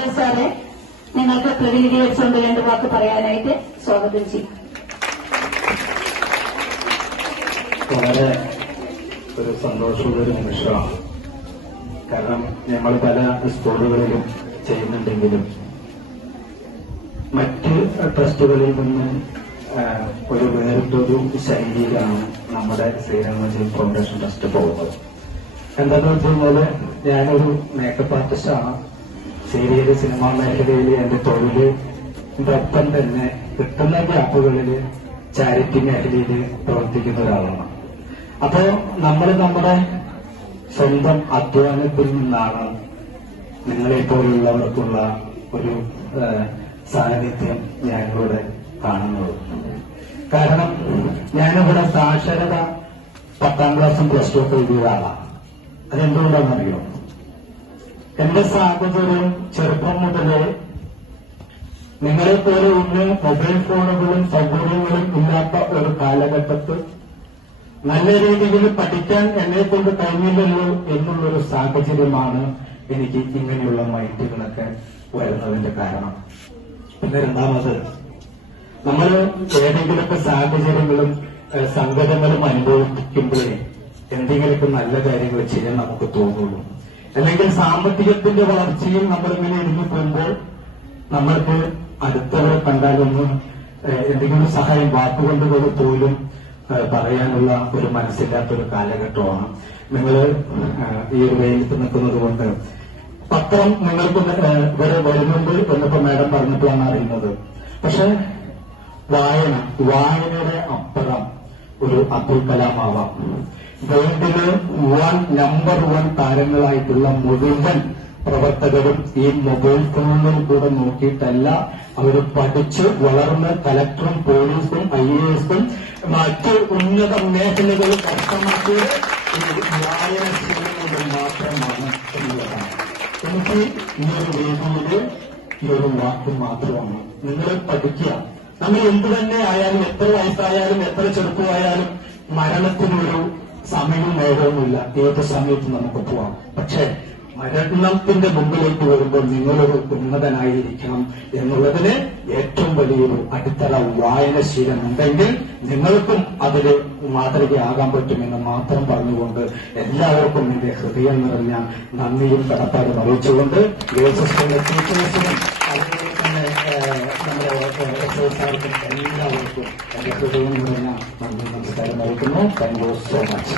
രാജേഷ് സാറെ നിങ്ങൾക്ക് പ്രതിനിധീകരിച്ചുകൊണ്ട് രണ്ട് വാക്ക് പറയാനായിട്ട് സ്വാഗതം ചെയ്യും. വളരെ ഒരു സന്തോഷമുള്ള ഒരു നിമിഷമാണ്. കാരണം നമ്മൾ പല സ്കൂളുകളിലും ചെയ്യുന്നുണ്ടെങ്കിലും മറ്റ് ട്രസ്റ്റുകളിൽ നിന്ന് ഒരു വേറിട്ടൊരു ശൈലിയിലാണ് നമ്മുടെ ശ്രീരാമജി ഫൗണ്ടേഷൻ ട്രസ്റ്റ് പോകുന്നത്. എന്താണെന്ന് വെച്ച് കഴിഞ്ഞാല് ഞാനൊരു മേക്കപ്പ് ആർട്ടിസ്റ്റാണ്. സീരിയല് സിനിമാ മേഖലയിൽ എന്റെ തൊഴിലിന്റെ ഒപ്പം തന്നെ കിട്ടുന്ന ഗ്യാപ്പുകളിൽ ചാരിറ്റി മേഖലയിൽ പ്രവർത്തിക്കുന്ന ഒരാളാണ്. അപ്പോ നമ്മൾ നമ്മുടെ സ്വന്തം അധ്വാനത്തിൽ നിന്നാണ് നിങ്ങളെ പോലുള്ളവർക്കുള്ള ഒരു സാന്നിധ്യം ഞാനിവിടെ കാണുന്നത്. കാരണം ഞാനിവിടെ സാക്ഷരത 10ാം ക്ലാസും പ്ലസ് 2 ഒക്കെ എഴുതിയ ആളാണ്. അതെന്തുകൊണ്ടാണെന്നറിയോ? എന്റെ സാഹചര്യം ചെറുപ്പം മുതലേ നിങ്ങളെപ്പോലെ ഇന്ന് മൊബൈൽ ഫോണുകളും സൗകര്യങ്ങളും ഇല്ലാത്ത ഒരു കാലഘട്ടത്തിൽ നല്ല രീതിയിൽ പഠിക്കാൻ എന്നെ കൊണ്ട് കഴിഞ്ഞില്ലല്ലോ എന്നുള്ളൊരു സാഹചര്യമാണ് എനിക്ക് ഇങ്ങനെയുള്ള മൈൻഡുകളൊക്കെ വരുന്നതിന്റെ കാരണം. പിന്നെ രണ്ടാമത് നമ്മൾ ഏതെങ്കിലുമൊക്കെ സാഹചര്യങ്ങളും സങ്കടങ്ങളും അനുഭവിക്കുമ്പോഴേ എന്തെങ്കിലുമൊക്കെ നല്ല കാര്യങ്ങൾ ചെയ്യാൻ നമുക്ക് തോന്നുള്ളൂ. അല്ലെങ്കിൽ സാമ്പത്തികത്തിന്റെ വളർച്ചയിൽ നമ്മളിങ്ങനെ ഇരുന്ന് പോകുമ്പോൾ നമ്മൾക്ക് അടുത്തവരെ കണ്ടാലൊന്നും എന്തെങ്കിലും സഹായം വാക്കുകൊണ്ട് പോലും പറയാനുള്ള ഒരു മനസ്സില്ലാത്തൊരു കാലഘട്ടമാണ്. നിങ്ങൾ ഈ ഒരു വെയിലത്ത് നിൽക്കുന്നത് കൊണ്ട് പത്രം നിങ്ങൾക്ക് വരെ വരുന്നുണ്ട് എന്നിപ്പോ മാഡം പറഞ്ഞപ്പോഴാണ് അറിയുന്നത്. പക്ഷെ വായനയുടെ അപ്പുറം ഒരു അബ്ദുൽ കലാം ആവാം. വേൾഡില് നമ്പർ 1 താരങ്ങളായിട്ടുള്ള മുഴുവൻ പ്രവർത്തകരും ഈ മൊബൈൽ ഫോണിൽ കൂടെ നോക്കിയിട്ടല്ല അവർ പഠിച്ച് വളർന്ന് കലക്ടറും പോലീസും IAS മറ്റ് ഉന്നത മേഖലകൾ കഷ്ടമാക്കിയത് വായനശീലങ്ങൾ മാത്രമാണ് എന്നുള്ളതാണ്. എനിക്ക് ഈ ഒരു വേദിയില് ഈ ഒരു വാക്ക് മാത്രമാണ്. നിങ്ങൾ പഠിക്കുക. നമ്മൾ എന്തു തന്നെ ആയാലും, എത്ര വയസ്സായാലും, എത്ര ചെറുപ്പമായാലും മരണത്തിനൊരു സമയവും നേരവുമില്ല. ഏത് സമയത്തും നമുക്ക് പോവാം. പക്ഷേ മരണത്തിന്റെ മുമ്പിലേക്ക് വരുമ്പോൾ നിങ്ങളൊരു ഉന്നതനായിരിക്കണം എന്നുള്ളതിന് ഏറ്റവും വലിയൊരു അടിത്തറ വായനശീലം ഉണ്ടെങ്കിൽ നിങ്ങൾക്കും അതിൽ മാതൃകയാകാൻ പറ്റുമെന്ന് മാത്രം പറഞ്ഞുകൊണ്ട് എല്ലാവർക്കും എന്റെ ഹൃദയം നിറഞ്ഞ നന്ദിയും കടപ്പാടും അറിയിച്ചുകൊണ്ട് ടീച്ചേഴ്സിനും അതുപോലെ തന്നെ നമ്മുടെ SSRക്കും എല്ലാവർക്കും എന്റെ ഹൃദയം നിറഞ്ഞ നന്ദി നമസ്കാരം അറിയിക്കുന്നു. Thank you so much.